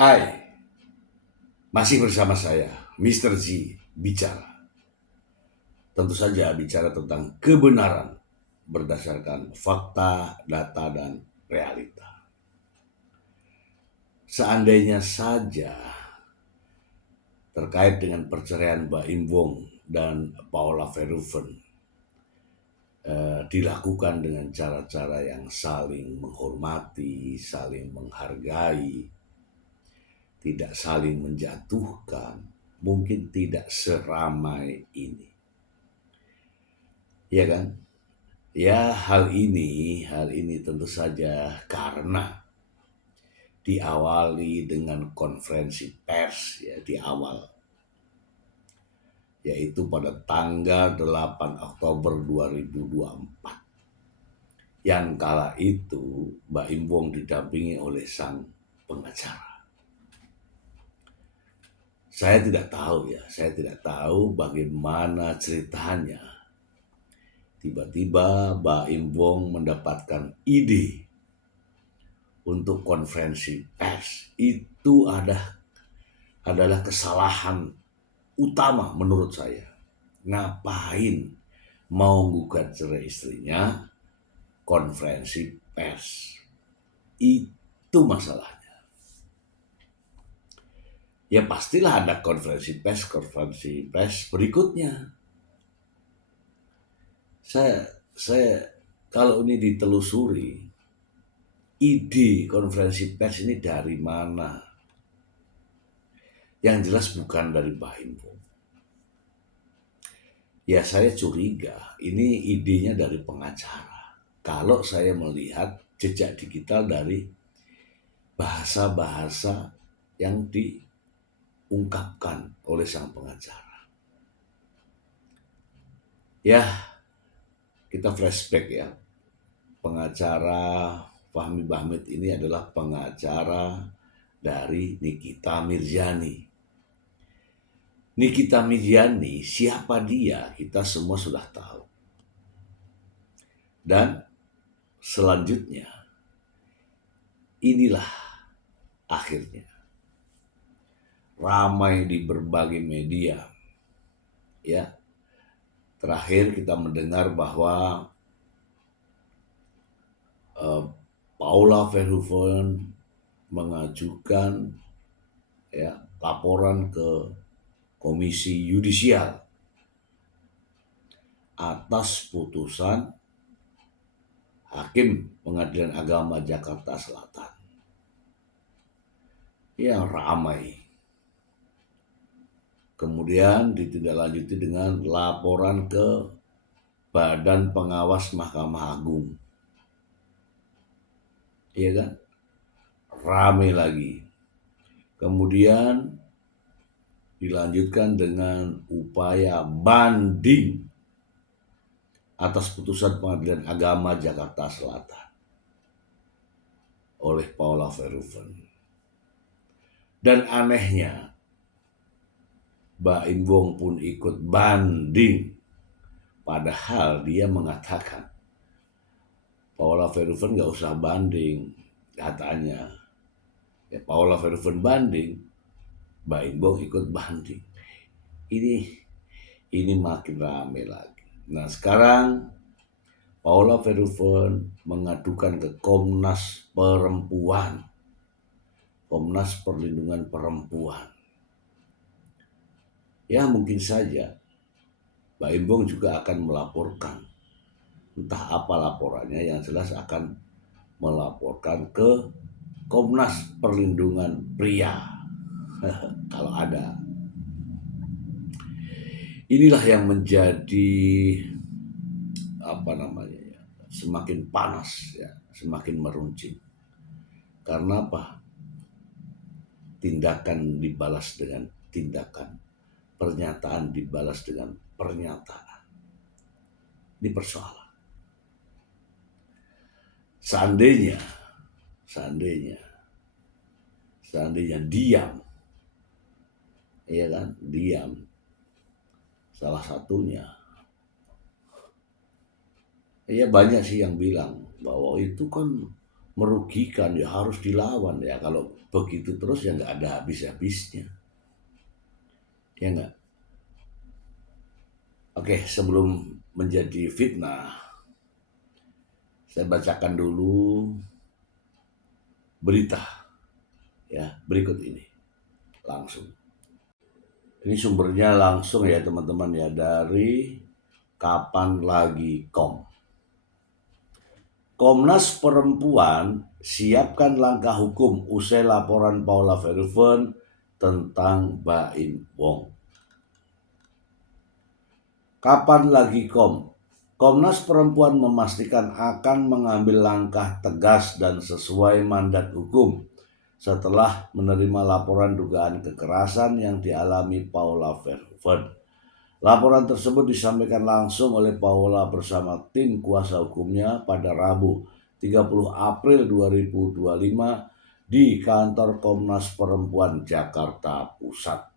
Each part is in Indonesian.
Hai, masih bersama saya, Mr. Z, bicara. Tentu saja bicara tentang kebenaran berdasarkan fakta, data, dan realita. Seandainya saja terkait dengan perceraian Mbak Im Wong dan Paula Verhoeven dilakukan dengan cara-cara yang saling menghormati, saling menghargai, tidak saling menjatuhkan, mungkin tidak seramai ini. Ya kan? Ya, hal ini tentu saja karena diawali dengan konferensi pers ya di awal, yaitu pada tanggal 8 Oktober 2024. Yang kala itu Mbak Im Wong didampingi oleh sang pengacara. Saya tidak tahu bagaimana ceritanya. Tiba-tiba Mbak Im Wong mendapatkan ide untuk konferensi pers. Itu adalah kesalahan utama menurut saya. Ngapain mau gugat cerai istrinya konferensi pers? Itu masalahnya. Ya pastilah ada konferensi pers berikutnya. Saya kalau ini ditelusuri, ide konferensi pers ini dari mana? Yang jelas bukan dari Mbah Im Wong. Ya saya curiga ini idenya dari pengacara. Kalau saya melihat jejak digital dari bahasa-bahasa yang diungkapkan oleh sang pengacara. Ya, kita flashback ya. Pengacara Fahmi Bahmid ini adalah pengacara dari Nikita Mirzani. Nikita Mirzani, siapa dia? Kita semua sudah tahu. Dan selanjutnya, inilah akhirnya. Ramai di berbagai media. Ya. Terakhir kita mendengar bahwa Paula Verhoeven mengajukan ya laporan ke Komisi Yudisial atas putusan Hakim Pengadilan Agama Jakarta Selatan yang ramai. Kemudian ditindaklanjuti dengan laporan ke Badan Pengawas Mahkamah Agung. Iya kan? Ramai lagi. Kemudian dilanjutkan dengan upaya banding atas putusan Pengadilan Agama Jakarta Selatan oleh Paula Verhoeven. Dan anehnya, Mbak Im Wong pun ikut banding, padahal dia mengatakan Paula Verhoeven gak usah banding, katanya. Ya, Paula Verhoeven banding, Mbak Im Wong ikut banding. Ini makin rame lagi. Nah sekarang Paula Verhoeven mengadukan ke Komnas Perempuan, Komnas Perlindungan Perempuan. Ya mungkin saja Mbak Im Wong juga akan melaporkan. Entah apa laporannya, yang jelas akan melaporkan ke Komnas Perlindungan Pria. Kalau ada. Inilah yang menjadi semakin panas ya, semakin meruncing. Karena apa? Tindakan dibalas dengan tindakan, pernyataan dibalas dengan pernyataan. Ini persoalan. Seandainya diam, ya kan, diam. Salah satunya, ya banyak sih yang bilang bahwa itu kan merugikan ya harus dilawan ya. Kalau begitu terus ya nggak ada habis-habisnya, ya nggak. Oke, sebelum menjadi fitnah, saya bacakan dulu berita ya berikut ini langsung. Ini sumbernya langsung ya teman-teman ya, dari kapanlagi.com. Komnas Perempuan siapkan langkah hukum usai laporan Paula Verhoeven tentang Baim Wong. Kapanlagi.com. Komnas Perempuan memastikan akan mengambil langkah tegas dan sesuai mandat hukum setelah menerima laporan dugaan kekerasan yang dialami Paula Verhoeven. Laporan tersebut disampaikan langsung oleh Paula bersama tim kuasa hukumnya pada Rabu 30 April 2025 di kantor Komnas Perempuan Jakarta Pusat.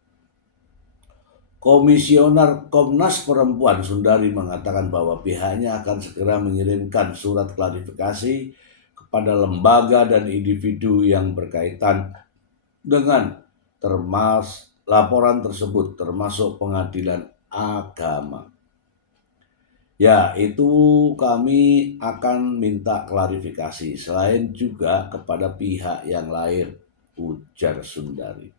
Komisioner Komnas Perempuan Sundari mengatakan bahwa pihaknya akan segera mengirimkan surat klarifikasi kepada lembaga dan individu yang berkaitan dengan laporan tersebut, termasuk Pengadilan Agama. Ya, itu kami akan minta klarifikasi selain juga kepada pihak yang lain, ujar Sundari.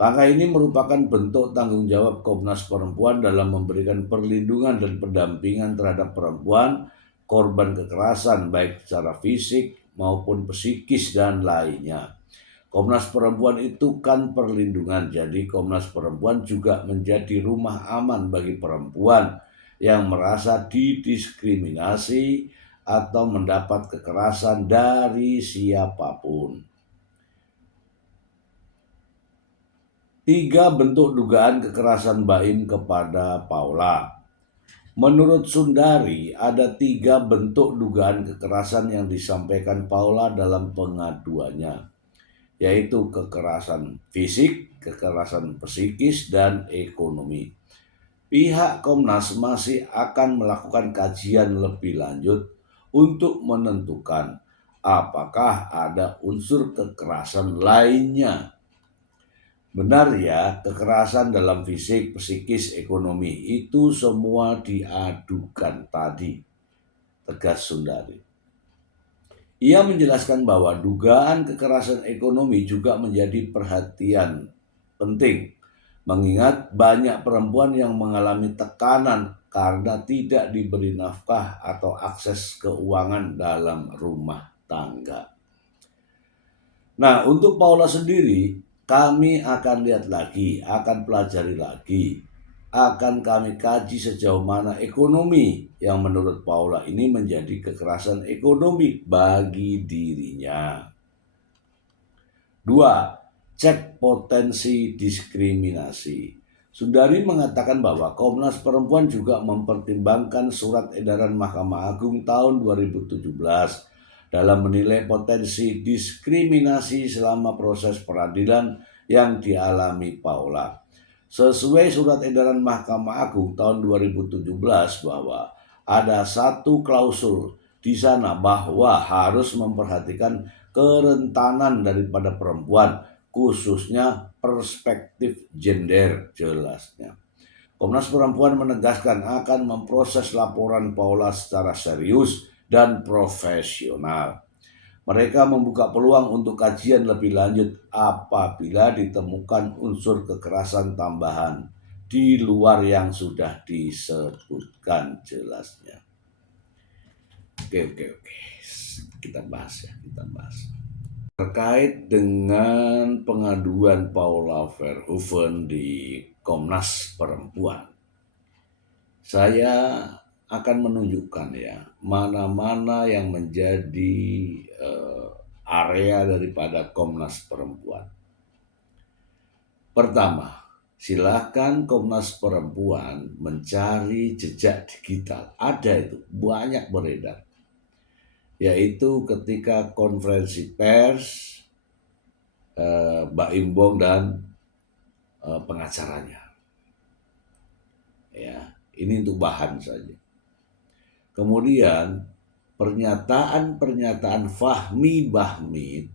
Langkah ini merupakan bentuk tanggung jawab Komnas Perempuan dalam memberikan perlindungan dan pendampingan terhadap perempuan korban kekerasan baik secara fisik maupun psikis dan lainnya. Komnas Perempuan itu kan perlindungan, jadi Komnas Perempuan juga menjadi rumah aman bagi perempuan yang merasa didiskriminasi atau mendapat kekerasan dari siapapun. 3 bentuk dugaan kekerasan Baim kepada Paula. Menurut Sundari, ada 3 bentuk dugaan kekerasan yang disampaikan Paula dalam pengaduannya, yaitu kekerasan fisik, kekerasan psikis, dan ekonomi. Pihak Komnas masih akan melakukan kajian lebih lanjut untuk menentukan apakah ada unsur kekerasan lainnya. Benar ya, kekerasan dalam fisik, psikis, ekonomi itu semua diadukan tadi, tegas Sundari. Ia menjelaskan bahwa dugaan kekerasan ekonomi juga menjadi perhatian penting, mengingat banyak perempuan yang mengalami tekanan karena tidak diberi nafkah atau akses keuangan dalam rumah tangga. Nah, untuk Paula sendiri, kami akan lihat lagi, akan pelajari lagi, akan kami kaji sejauh mana ekonomi yang menurut Paula ini menjadi kekerasan ekonomi bagi dirinya. 2. Cek potensi diskriminasi. Sundari mengatakan bahwa Komnas Perempuan juga mempertimbangkan surat edaran Mahkamah Agung tahun 2017 dalam menilai potensi diskriminasi selama proses peradilan yang dialami Paula. Sesuai surat edaran Mahkamah Agung tahun 2017 bahwa ada 1 klausul di sana bahwa harus memperhatikan kerentanan daripada perempuan, khususnya perspektif gender, jelasnya. Komnas Perempuan menegaskan akan memproses laporan Paula secara serius dan profesional. Mereka membuka peluang untuk kajian lebih lanjut apabila ditemukan unsur kekerasan tambahan di luar yang sudah disebutkan, jelasnya. Oke. Kita bahas. Terkait dengan pengaduan Paula Verhoeven di Komnas Perempuan, saya akan menunjukkan ya mana-mana yang menjadi area daripada Komnas Perempuan. Pertama, silakan Komnas Perempuan mencari jejak digital, ada itu banyak beredar, yaitu ketika konferensi pers Baim Wong dan pengacaranya. Ya, ini untuk bahan saja. Kemudian pernyataan-pernyataan Fahmi Bahmid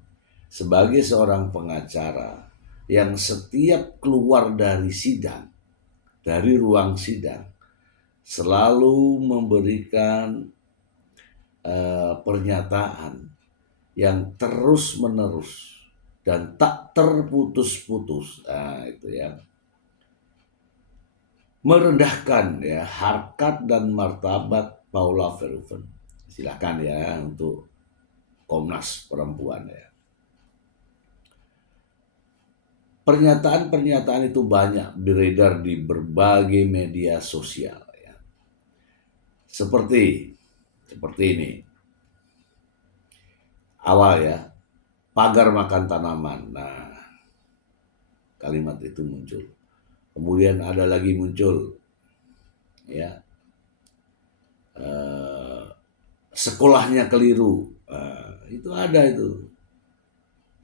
sebagai seorang pengacara yang setiap keluar dari sidang, dari ruang sidang, selalu memberikan pernyataan yang terus-menerus dan tak terputus-putus, itu ya, merendahkan ya harkat dan martabat Paula Verhoeven. Silakan ya untuk Komnas Perempuan ya. Pernyataan-pernyataan itu banyak beredar di berbagai media sosial ya. Seperti ini. Awal ya, pagar makan tanaman. Nah, kalimat itu muncul. Kemudian ada lagi muncul ya, sekolahnya keliru. Itu ada itu,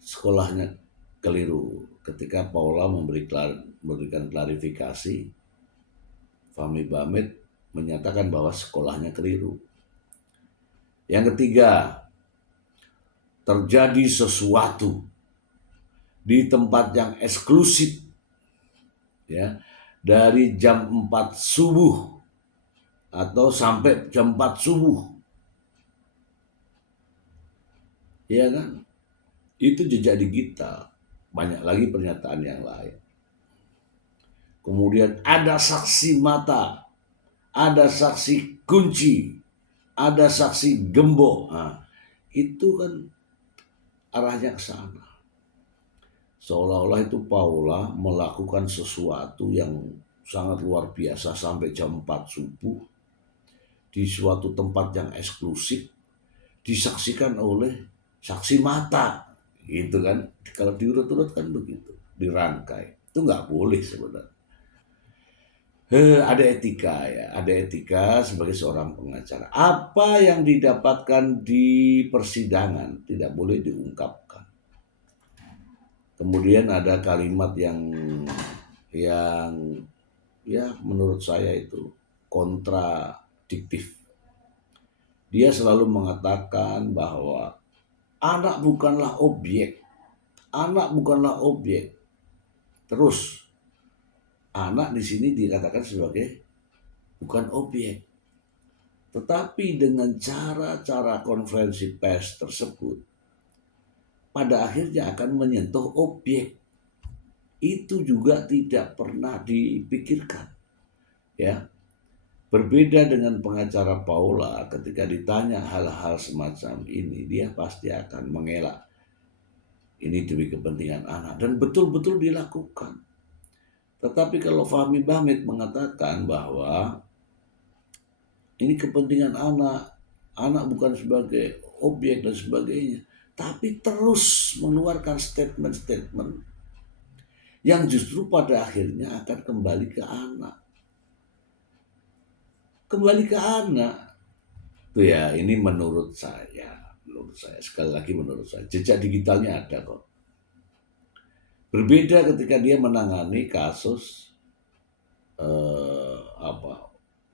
sekolahnya keliru. Ketika Paula memberikan klarifikasi, Fahmi Bahmid menyatakan bahwa sekolahnya keliru. Yang ketiga, terjadi sesuatu di tempat yang eksklusif ya, dari jam 4 subuh atau sampai jam 4 subuh. Ya kan? Itu jejak digital. Banyak lagi pernyataan yang lain. Kemudian ada saksi mata, ada saksi kunci, ada saksi gembok. Nah, itu kan arahnya ke sana. Seolah-olah itu Paula melakukan sesuatu yang sangat luar biasa sampai jam 4 subuh di suatu tempat yang eksklusif, disaksikan oleh saksi mata, gitu kan. Kalau diurut-urut kan begitu, dirangkai. Itu nggak boleh sebenarnya. Ada etika ya, ada etika sebagai seorang pengacara. Apa yang didapatkan di persidangan tidak boleh diungkapkan. Kemudian ada kalimat yang ya menurut saya itu kontradiktif. Dia selalu mengatakan bahwa anak bukanlah objek. Anak bukanlah objek. Terus anak di sini dikatakan sebagai bukan objek. Tetapi dengan cara-cara konferensi pers tersebut pada akhirnya akan menyentuh objek. Itu juga tidak pernah dipikirkan. Ya. Berbeda dengan pengacara Paula, ketika ditanya hal-hal semacam ini, dia pasti akan mengelak. Ini demi kepentingan anak dan betul-betul dilakukan. Tetapi kalau Fahmi Bahmid mengatakan bahwa ini kepentingan anak bukan sebagai objek dan sebagainya, tapi terus mengeluarkan statement-statement yang justru pada akhirnya akan kembali ke anak. Kembali ke anak. Tuh ya, ini menurut saya, sekali lagi menurut saya, jejak digitalnya ada kok. Berbeda ketika dia menangani kasus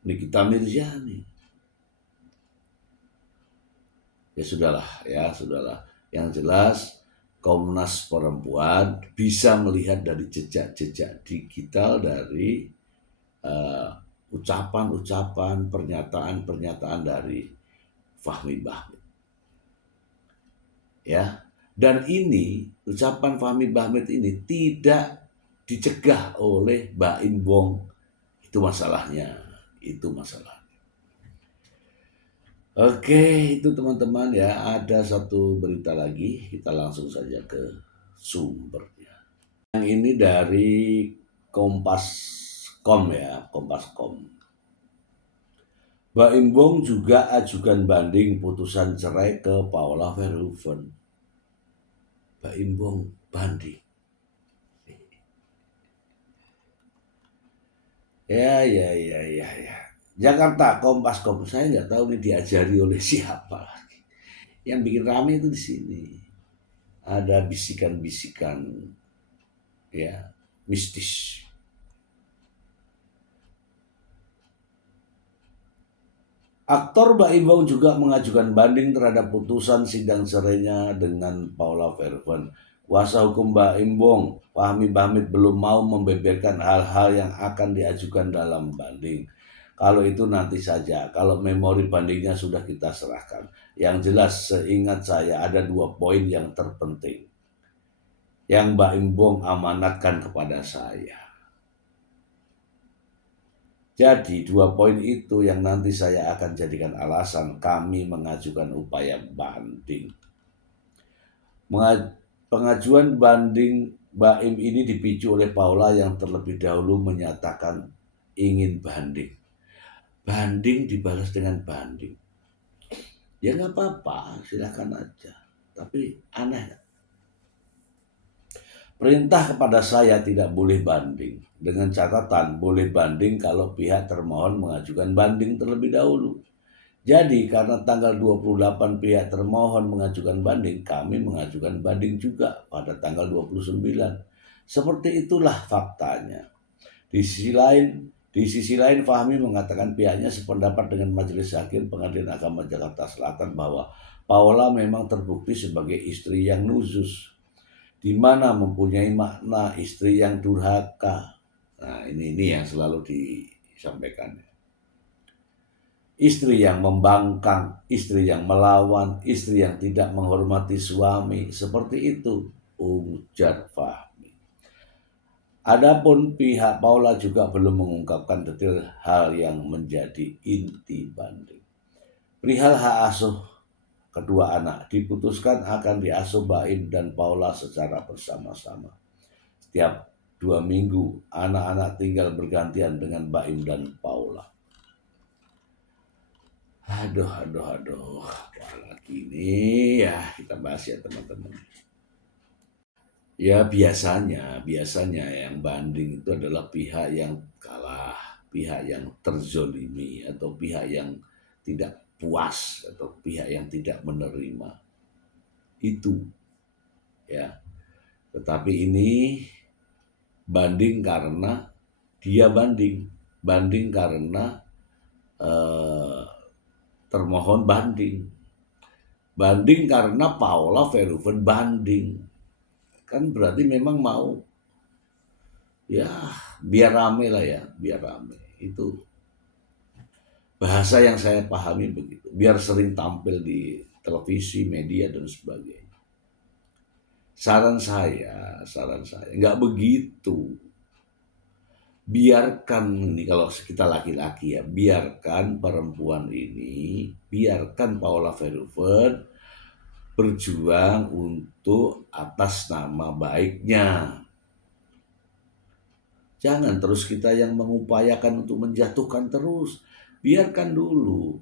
Nikita Mirzani. Ya sudahlah. Yang jelas Komnas Perempuan bisa melihat dari jejak-jejak digital dari ucapan-ucapan, pernyataan-pernyataan dari Fahmi Bahmid. Ya. Dan ini, ucapan Fahmi Bahmid ini tidak dicegah oleh Baim Wong. Itu masalahnya. Oke, itu teman-teman ya. Ada satu berita lagi. Kita langsung saja ke sumbernya. Yang ini dari Kompas.com ya, Kompas.com. Baim Wong juga ajukan banding putusan cerai ke Paula Verhoeven. Baim Wong banding. Ya. Jakarta, Kompas.com. Saya nggak tahu ini diajari oleh siapa. Yang bikin rame itu di sini. Ada bisikan-bisikan ya mistis. Aktor Baim Wong juga mengajukan banding terhadap putusan sidang cerainya dengan Paula Verhoeven. Kuasa hukum Baim Wong, Fahmi Bahmid, belum mau membeberkan hal-hal yang akan diajukan dalam banding. Kalau itu nanti saja, kalau memori bandingnya sudah kita serahkan. Yang jelas seingat saya ada 2 poin yang terpenting yang Baim Wong amanatkan kepada saya. Jadi 2 poin itu yang nanti saya akan jadikan alasan kami mengajukan upaya banding. Pengajuan banding Baim ini dipicu oleh Paula yang terlebih dahulu menyatakan ingin banding. Banding dibalas dengan banding. Ya nggak apa-apa, silakan aja. Tapi aneh. Perintah kepada saya tidak boleh banding. Dengan catatan boleh banding kalau pihak termohon mengajukan banding terlebih dahulu. Jadi karena tanggal 28 pihak termohon mengajukan banding, kami mengajukan banding juga pada tanggal 29. Seperti itulah faktanya. Di sisi lain Fahmi mengatakan pihaknya sependapat dengan Majelis Hakim Pengadilan Agama Jakarta Selatan bahwa Paula memang terbukti sebagai istri yang nuzus, di mana mempunyai makna istri yang durhaka. Nah, ini yang selalu disampaikan. Istri yang membangkang, istri yang melawan, istri yang tidak menghormati suami, seperti itu ujar Fahmi. Adapun pihak Paula juga belum mengungkapkan detail hal yang menjadi inti banding. Perihal hak asuh kedua anak diputuskan akan diasuh Baim dan Paula secara bersama-sama. Setiap 2 minggu anak-anak tinggal bergantian dengan Baim dan Paula. Aduh, apalagi ini ya kita bahas ya teman-teman. Ya biasanya yang banding itu adalah pihak yang kalah, pihak yang terzolimi, atau pihak yang tidak puas, atau pihak yang tidak menerima. Itu ya. Tetapi ini banding karena dia banding karena termohon banding karena Paula Verhoeven banding. Kan berarti memang mau ya biar rame lah ya, biar rame. Itu bahasa yang saya pahami begitu, biar sering tampil di televisi, media dan sebagainya. Saran saya nggak begitu. Biarkan ini, kalau kita laki-laki ya, biarkan perempuan ini, biarkan Paula Verhoeven berjuang untuk atas nama baiknya. Jangan terus kita yang mengupayakan untuk menjatuhkan terus. Biarkan dulu.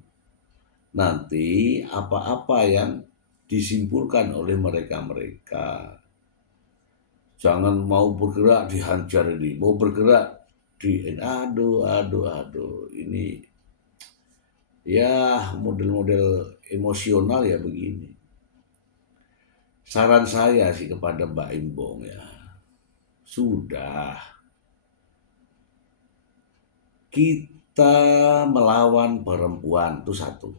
Nanti apa-apa yang disimpulkan oleh mereka-mereka. Jangan mau bergerak dihajar ini, mau bergerak aduh. Ini ya model-model emosional ya begini. Saran saya sih kepada Mbak Imbong ya, sudah kita melawan perempuan itu satu,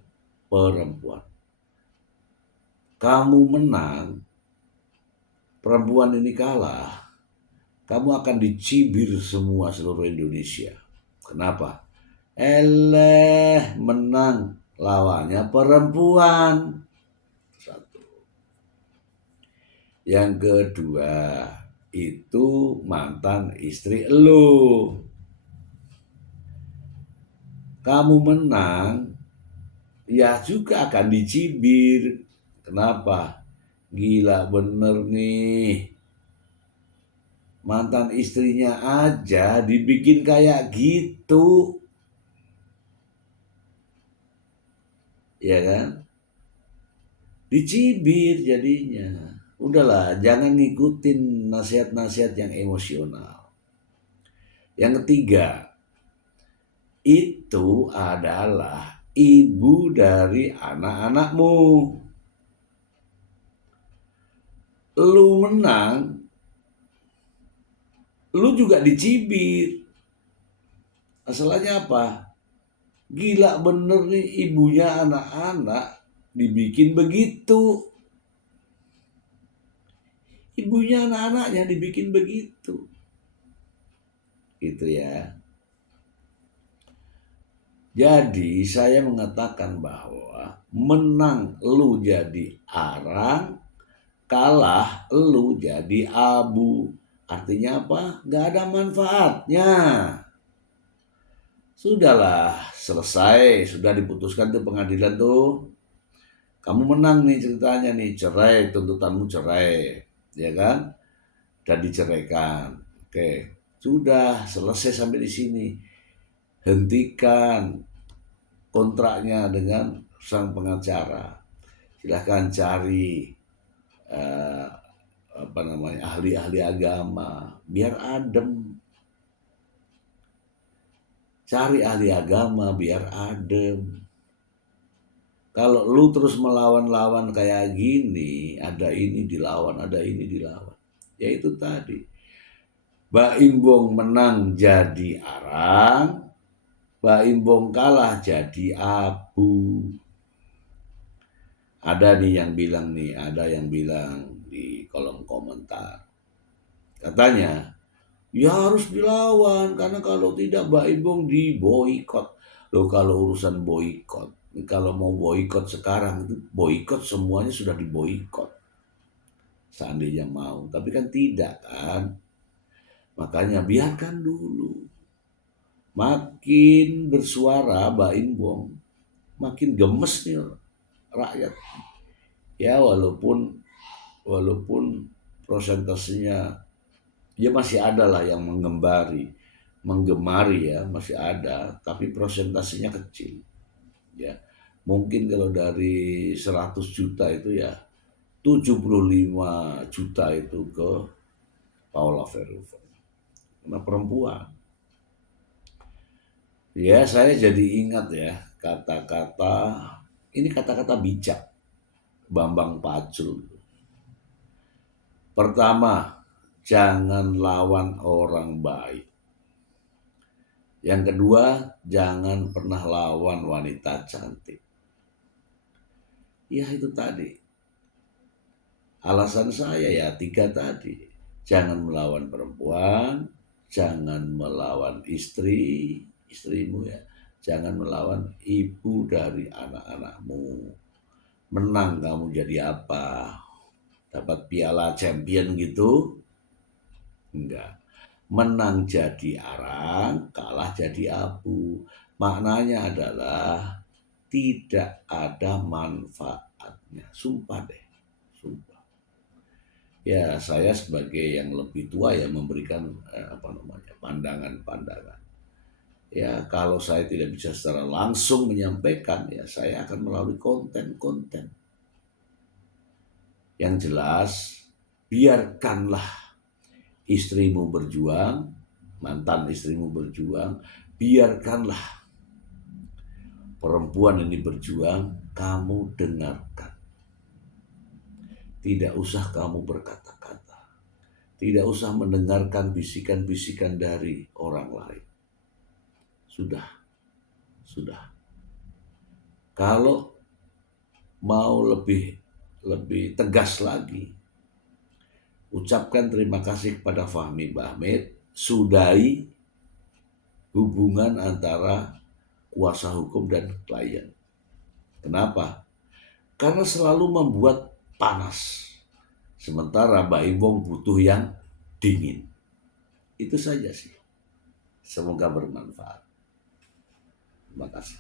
perempuan. Kamu menang, perempuan ini kalah, kamu akan dicibir semua seluruh Indonesia. Kenapa? Menang, lawannya perempuan. Satu. Yang kedua, itu mantan istri elu. Kamu menang, ya juga akan dicibir. Kenapa? Gila bener nih. Mantan istrinya aja dibikin kayak gitu. Ya kan? Dicibir jadinya. Udahlah, jangan ngikutin nasihat-nasihat yang emosional. Yang ketiga, itu adalah ibu dari anak-anakmu. Lu menang, lu juga dicibir. Masalahnya apa? Gila bener nih, ibunya anak-anak dibikin begitu. Ibunya anak-anaknya dibikin begitu. Gitu ya. Jadi saya mengatakan bahwa menang lu jadi arang, kalah lu jadi abu. Artinya apa? Gak ada manfaatnya. Sudahlah, selesai. Sudah diputuskan tuh pengadilan tuh. Kamu menang nih ceritanya nih, cerai, tuntutanmu cerai. Ya kan? Dan diceraikan. Oke, sudah selesai sampai di sini. Hentikan kontraknya dengan sang pengacara. Silahkan cari eh, ahli-ahli agama biar adem. Cari ahli agama biar adem. Kalau lu terus melawan-lawan kayak gini, ada ini dilawan, ada ini dilawan. Ya itu tadi. Baimbong menang jadi arang, Baimbong kalah jadi abu. Ada yang bilang di kolom komentar. Katanya, ya harus dilawan karena kalau tidak Baimbong diboikot. Loh kalau urusan boikot, kalau mau boikot sekarang itu boikot semuanya sudah diboikot. Seandainya mau, tapi kan tidak kan. Makanya biarkan dulu. Makin bersuara Baimbong, makin gemes nih rakyat. Ya walaupun prosentasenya ya masih ada lah yang menggemari ya masih ada, tapi prosentasenya kecil. Ya mungkin kalau dari 100 juta itu ya 75 juta itu ke Paula Verhoeven karena perempuan. Ya saya jadi ingat ya kata-kata bijak Bambang Pacul. Pertama, jangan lawan orang baik. Yang kedua, jangan pernah lawan wanita cantik. Ya itu tadi. Alasan saya ya 3 tadi. Jangan melawan perempuan, jangan melawan istrimu ya. Jangan melawan ibu dari anak-anakmu. Menang kamu jadi apa? Dapat piala champion gitu? Enggak. Menang jadi arang, kalah jadi abu. Maknanya adalah tidak ada manfaatnya. Sumpah deh, sumpah. Ya saya sebagai yang lebih tua ya memberikan pandangan-pandangan. Ya kalau saya tidak bisa secara langsung menyampaikan ya saya akan melalui konten-konten. Yang jelas biarkanlah istrimu berjuang, mantan istrimu berjuang, biarkanlah perempuan ini berjuang, kamu dengarkan. Tidak usah kamu berkata-kata. Tidak usah mendengarkan bisikan-bisikan dari orang lain. Sudah. Kalau mau lebih tegas lagi, ucapkan terima kasih kepada Fahmi Bahmid, sudahi hubungan antara kuasa hukum dan klien. Kenapa? Karena selalu membuat panas. Sementara Baimbong butuh yang dingin. Itu saja sih. Semoga bermanfaat. Terima kasih.